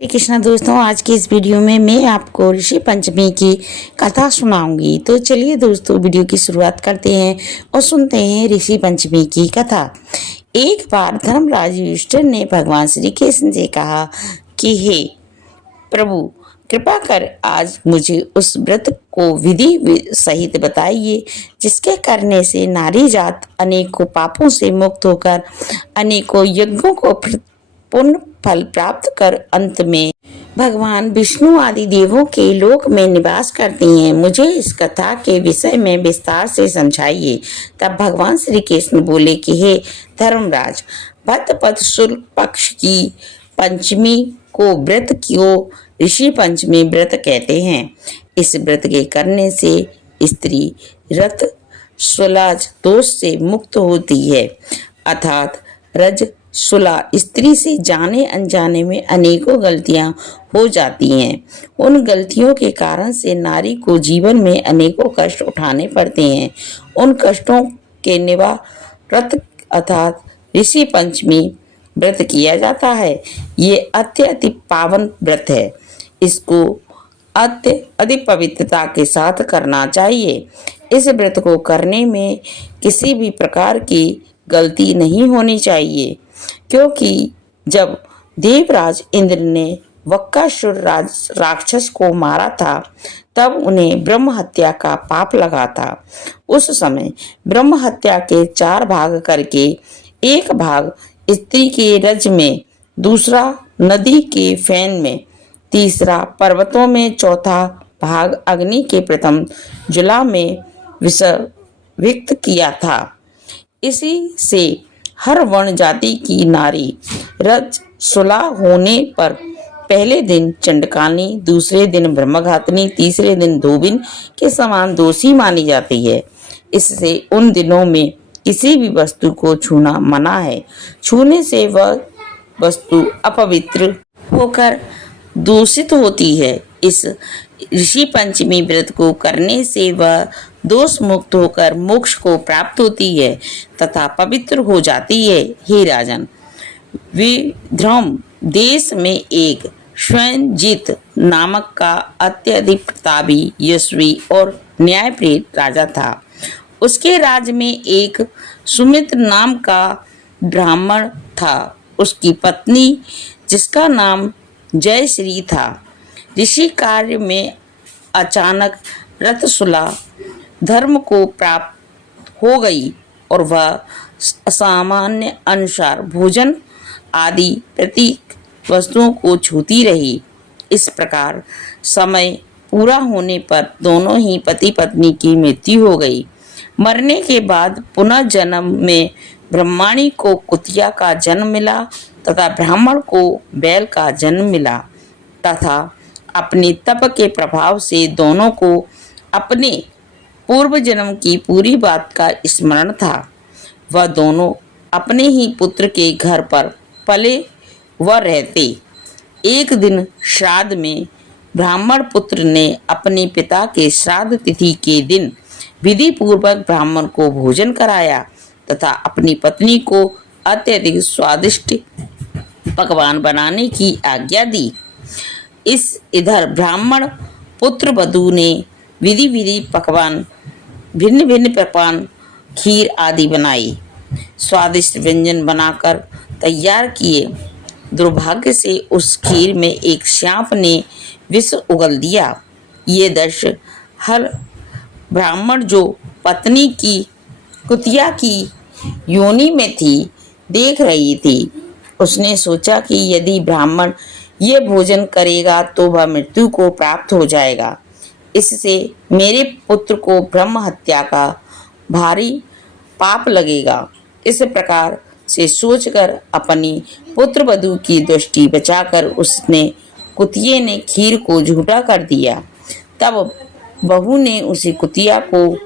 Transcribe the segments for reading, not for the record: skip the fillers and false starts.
श्री कृष्णा दोस्तों, आज की इस वीडियो में मैं आपको ऋषि पंचमी की कथा सुनाऊंगी। तो चलिए दोस्तों, वीडियो की शुरुआत करते हैं और सुनते हैं ऋषि पंचमी की कथा। एक बार धर्मराज युधिष्ठिर ने भगवान श्री कृष्ण से कहा कि हे प्रभु, कृपा कर आज मुझे उस व्रत को विधि सहित बताइए जिसके करने से नारी जात अनेकों पापों से मुक्त होकर अनेकों यज्ञों को पुण्य फल प्राप्त कर अंत में भगवान विष्णु आदि देवों के लोक में निवास करती हैं। मुझे इस कथा के विषय में विस्तार से समझाइए। तब भगवान श्री कृष्ण बोले कि हे धर्मराज, भद्रपद शुक्ल पक्ष की पंचमी को व्रत को ऋषि पंचमी व्रत कहते हैं। इस व्रत के करने से स्त्री रत सुलाज दोष से मुक्त होती है, अर्थात रज सुला स्त्री से जाने अनजाने में अनेकों गलतियां हो जाती हैं। उन गलतियों के कारण से नारी को जीवन में अनेकों कष्ट उठाने पड़ते हैं। उन कष्टों के निवारक अर्थात ऋषि पंचमी व्रत किया जाता है। ये अत्यधिक पावन व्रत है। इसको अधिक पवित्रता के साथ करना चाहिए। इस व्रत को करने में किसी भी प्रकार की गलती नहीं होनी चाहिए, क्योंकि जब देवराज इंद्र ने वक्कासुर राक्षस को मारा था तब उन्हें ब्रह्म हत्या का पाप लगा था। उस समय ब्रह्म हत्या के 4 भाग करके एक भाग स्त्री के रज में, दूसरा नदी के फैन में, तीसरा पर्वतों में, चौथा भाग अग्नि के प्रथम जुला में विसर्जित किया था। इसी से हर वर्ण जाति की नारी रज सुला होने पर पहले दिन चंडकानी, दूसरे दिन ब्रह्मघातिनी, तीसरे दिन धोबिन के समान दोषी मानी जाती है। इससे उन दिनों में किसी भी वस्तु को छूना मना है। छूने से वह वस्तु अपवित्र होकर दूषित होती है। इस ऋषि पंचमी व्रत को करने से वह दोष मुक्त होकर मोक्ष को प्राप्त होती है तथा पवित्र हो जाती है। हे राजन, विदर्भ देश में एक स्वयंजित नामक का अत्यधिक प्रतापी, यशस्वी और न्यायप्रिय राजा था। उसके राज्य में एक सुमित्र नाम का ब्राह्मण था। उसकी पत्नी, जिसका नाम जयश्री था, ऋषि कार्य में अचानक रतसुला धर्म को प्राप्त हो गई और वह असामान्य अनुसार भोजन आदि प्रतीक वस्तुओं को छूती रही। इस प्रकार समय पूरा होने पर दोनों ही पति पत्नी की मृत्यु हो गई। मरने के बाद पुनः जन्म में ब्रह्मणी को कुतिया का जन्म मिला तथा ब्राह्मण को बैल का जन्म मिला तथा अपने तप के प्रभाव से दोनों को अपने पूर्व जन्म की पूरी बात का स्मरण था। वह दोनों अपने ही पुत्र के घर पर पले व रहते। एक दिन श्राद्ध में ब्राह्मण पुत्र ने अपने पिता के श्राद्ध तिथि के दिन विधि पूर्वक ब्राह्मण को भोजन कराया तथा अपनी पत्नी को अत्यधिक स्वादिष्ट पकवान बनाने की आज्ञा दी। इधर ब्राह्मण पुत्र वधू ने विधि पकवान भिन्न भिन्न पकवान, खीर आदि बनाई, स्वादिष्ट व्यंजन बनाकर तैयार किए। दुर्भाग्य से उस खीर में एक सांप ने विष उगल दिया। ये दृश्य हर ब्राह्मण जो पत्नी की कुतिया की योनि में थी देख रही थी। उसने सोचा कि यदि ब्राह्मण ये भोजन करेगा तो वह मृत्यु को प्राप्त हो जाएगा। इससे मेरे पुत्र को ब्रह्म हत्या का भारी पाप लगेगा। इस प्रकार से सोचकर अपनी पुत्र वधू की दृष्टि बचाकर उसने कुतिये ने खीर को झूठा कर दिया। तब बहू ने उसी कुतिया को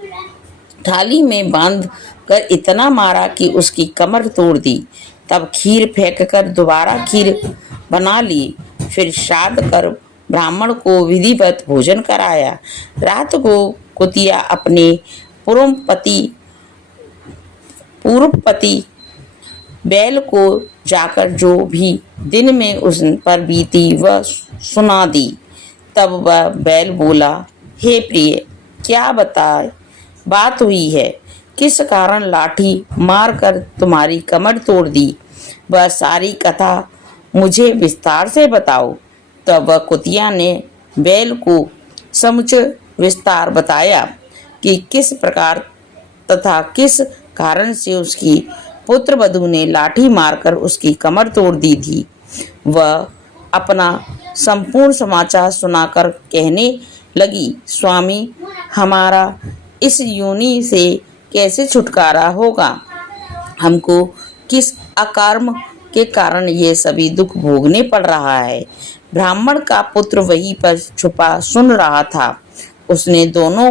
थाली में बांध कर इतना मारा कि उसकी कमर तोड़ दी। तब खीर फेंककर दोबारा खीर बना ली। फिर श्राद्ध कर ब्राह्मण को विधिवत भोजन कराया। रात को कुतिया अपने पूर्व पति बैल को जाकर जो भी दिन में उस पर बीती वह सुना दी। तब वह बैल बोला, हे प्रिय, क्या बात हुई है? किस कारण लाठी मारकर तुम्हारी कमर तोड़ दी? वह सारी कथा मुझे विस्तार से बताओ। तब वह कुतिया ने बैल को समुचित विस्तार बताया कि किस प्रकार तथा किस कारण से उसकी पुत्र वधू ने लाठी मारकर उसकी कमर तोड़ दी थी। वह अपना संपूर्ण समाचार सुनाकर कहने लगी, स्वामी, हमारा इस योनि से कैसे छुटकारा होगा? हमको किस अकर्म के कारण ये सभी दुख भोगने पड़ रहा है? ब्राह्मण का पुत्र वहीं पर छुपा सुन रहा था। उसने दोनों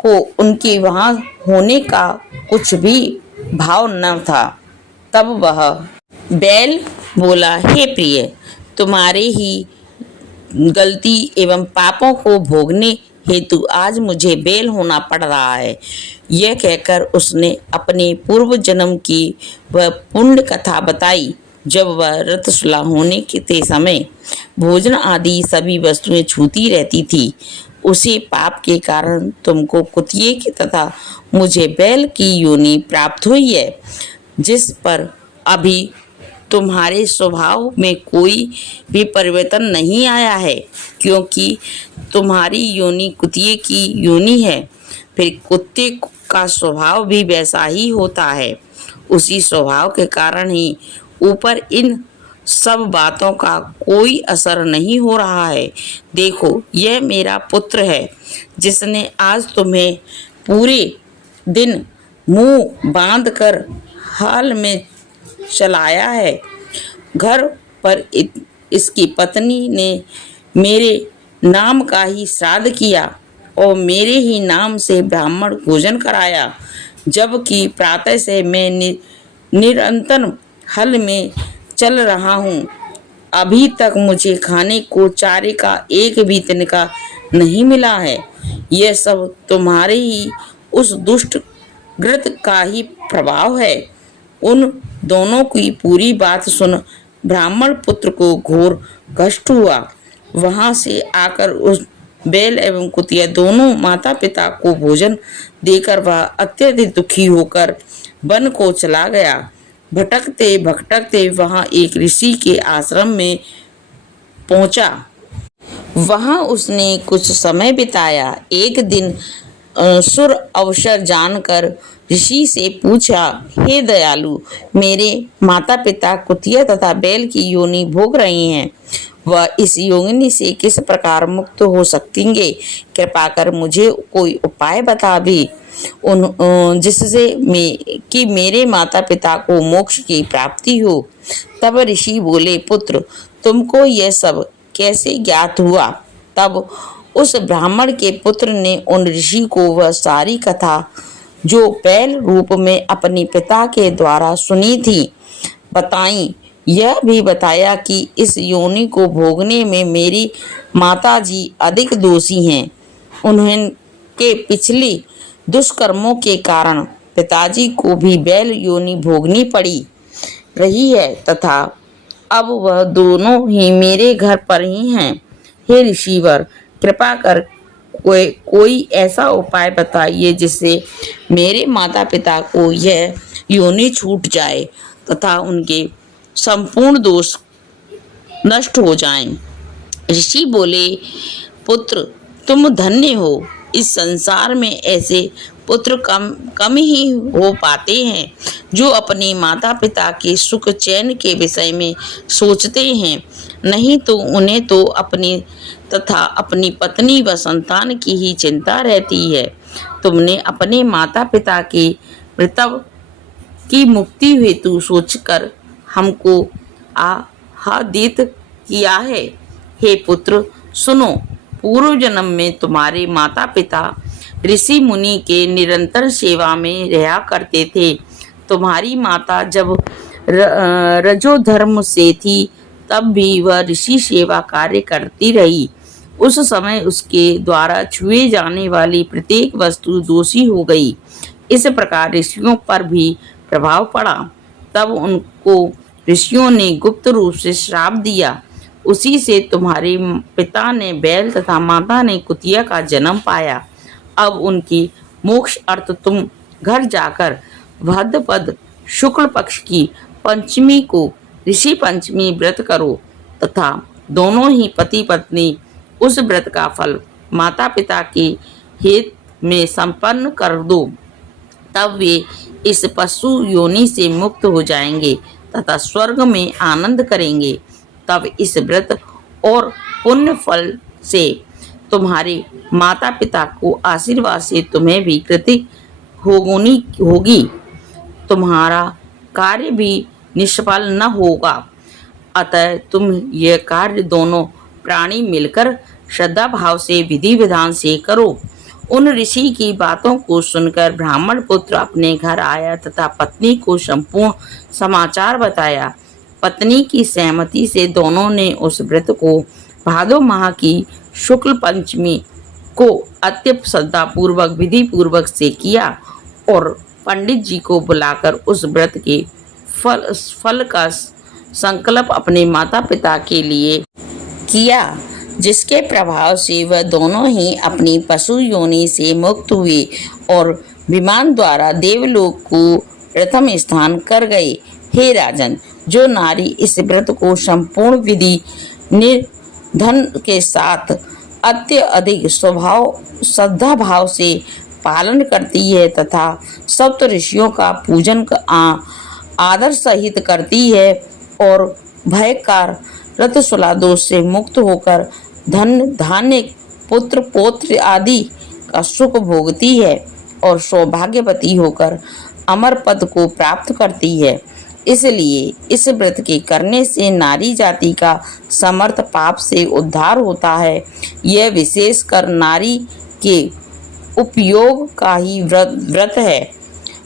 को उनके वहां होने का कुछ भी भाव न था। तब वह बैल बोला, हे प्रिय, तुम्हारे ही गलती एवं पापों को भोगने हेतु आज मुझे बैल होना पड़ रहा है। यह कहकर उसने अपने पूर्व जन्म की वह पुण्य कथा बताई। जब वह ऋतुशुला होने के समय भोजन आदि सभी वस्तुएं छूती रहती थी, उसी पाप के कारण तुमको कुतिये की तथा मुझे बैल की योनि प्राप्त हुई है, जिस पर अभी तुम्हारे स्वभाव में कोई भी परिवर्तन नहीं आया है, क्योंकि तुम्हारी योनि कुतिये की योनि है। फिर कुत्ते का स्वभाव भी वैसा ही होता है। उसी स्वभाव के कारण ही ऊपर इन सब बातों का कोई असर नहीं हो रहा है। देखो, यह मेरा पुत्र है, जिसने आज तुम्हें पूरे दिन मुंह बांधकर हाल में चलाया है। घर पर इसकी पत्नी ने मेरे नाम का ही श्राद्ध किया और मेरे ही नाम से ब्राह्मण भोजन कराया, जबकि प्रातः से मैं निरंतर हल में चल रहा हूँ। अभी तक मुझे खाने को चारे का एक भी तिनका नहीं मिला है। यह सब तुम्हारे ही उस दुष्ट घृत का ही प्रभाव है। उन दोनों की पूरी बात सुन ब्राह्मण पुत्र को घोर कष्ट हुआ। वहां से आकर उस बैल एवं कुतिया दोनों माता पिता को भोजन देकर वह अत्यधिक दुखी होकर वन को चला गया। भटकते भटकते वहां एक ऋषि के आश्रम में पहुंचा। वहां उसने कुछ समय बिताया। एक दिन सुर अवसर जानकर ऋषि से पूछा, हे दयालु, मेरे माता पिता कुतिया तथा बैल की योनि भोग रही हैं। वह इस योनि से किस प्रकार मुक्त हो सकेंगे? कृपा कर मुझे कोई उपाय बता भी, जिससे कि मेरे माता पिता को मोक्ष की प्राप्ति हो। तब ऋषि बोले, पुत्र, तुमको यह सब कैसे ज्ञात हुआ? तब उस ब्राह्मण के पुत्र ने उन ऋषि को वह सारी कथा जो बैल रूप में अपने पिता के द्वारा सुनी थी बताई। यह भी बताया कि इस योनि को भोगने में मेरी माताजी अधिक दोषी हैं। उन्हें पिछले दुष्कर्मों के कारण पिताजी को भी बैल योनि भोगनी पड़ी रही है तथा अब वह दोनों ही मेरे घर पर ही हैं। हे ऋषिवर, कृपा कर कोई ऐसा उपाय बताइए जिससे मेरे माता पिता को यह योनि छूट जाए तथा उनके संपूर्ण दोष नष्ट हो जाएं। ऋषि बोले, पुत्र, तुम धन्य हो। इस संसार में ऐसे पुत्र कम ही हो पाते हैं जो अपने माता पिता के सुख चैन के विषय में सोचते हैं। नहीं तो उन्हें तो अपनी तथा अपनी पत्नी व संतान की ही चिंता रहती है। तुमने अपने माता पिता के मृतव की मुक्ति हेतु सोचकर हमको आह्लादित किया है। हे पुत्र, सुनो, पूर्व जन्म में तुम्हारे माता पिता ऋषि मुनि के निरंतर सेवा में रहा करते थे। तुम्हारी माता जब रजोधर्म से थी तब भी वह ऋषि सेवा कार्य करती रही। उस समय उसके द्वारा छुए जाने वाली प्रत्येक वस्तु दोषी हो गई। इस प्रकार ऋषियों पर भी प्रभाव पड़ा। तब उनको ऋषियों ने गुप्त रूप से श्राप दिया। उसी से तुम्हारे पिता ने बैल तथा माता ने कुतिया का जन्म पाया। अब उनकी मोक्ष अर्थ तुम घर जाकर भाद्रपद शुक्ल पक्ष की पंचमी को ऋषि पंचमी व्रत करो तथा दोनों ही पति पत्नी उस व्रत का फल माता पिता के हित में संपन्न कर दो। तब वे इस पशु योनि से मुक्त हो जाएंगे तथा स्वर्ग में आनंद करेंगे। तब इस व्रत और पुण्य फल से तुम्हारे माता पिता को आशीर्वाद से तुम्हें भी कृति होगी। तुम्हारा कार्य भी निष्फल न होगा। अतः तुम यह कार्य दोनों प्राणी मिलकर श्रद्धा भाव से विधि विधान से करो। उन ऋषि की बातों को सुनकर ब्राह्मण पुत्र अपने घर आया तथा पत्नी को संपूर्ण समाचार बताया। पत्नी की सहमति से दोनों ने उस व्रत को भादो माह की शुक्ल पंचमी को अत्यंत श्रद्धा पूर्वक विधि पूर्वक से किया और पंडित जी को बुलाकर उस व्रत के फल का संकल्प अपने माता पिता के लिए किया, जिसके प्रभाव से वह दोनों ही अपनी पशु योनि से मुक्त हुए और विमान द्वारा देवलोक को प्रथम स्थान कर गए। हे राजन, जो नारी इस व्रत को संपूर्ण विधि निर्धन के साथ अत्यधिक श्रद्धा भाव से पालन करती है तथा सप्त ऋषियों का पूजन आदर सहित करती है और भयकार रतसुला दोष से मुक्त होकर धन धान्य पुत्र पौत्र आदि का सुख भोगती है और सौभाग्यवती होकर अमर पद को प्राप्त करती है। इसलिए इस व्रत के करने से नारी जाति का समर्थ पाप से उद्धार होता है। यह विशेषकर नारी के उपयोग का ही व्रत है।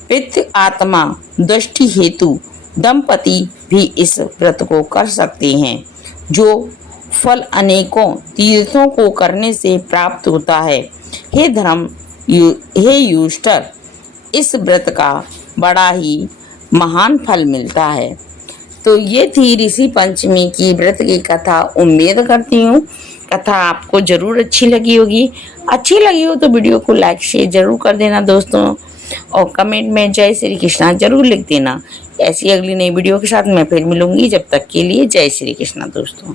पितृ आत्मा दृष्टि हेतु दंपति भी इस व्रत को कर सकते हैं, जो फल अनेकों तीर्थों को करने से प्राप्त होता है। हे युष्टर, इस व्रत का बड़ा ही महान फल मिलता है। तो ये थी ऋषि पंचमी की व्रत की कथा। उम्मीद करती हूँ कथा आपको जरूर अच्छी लगी होगी। अच्छी लगी हो तो वीडियो को लाइक शेयर जरूर कर देना दोस्तों, और कमेंट में जय श्री कृष्णा जरूर लिख देना। ऐसी अगली नई वीडियो के साथ मैं फिर मिलूंगी। जब तक के लिए जय श्री कृष्णा दोस्तों।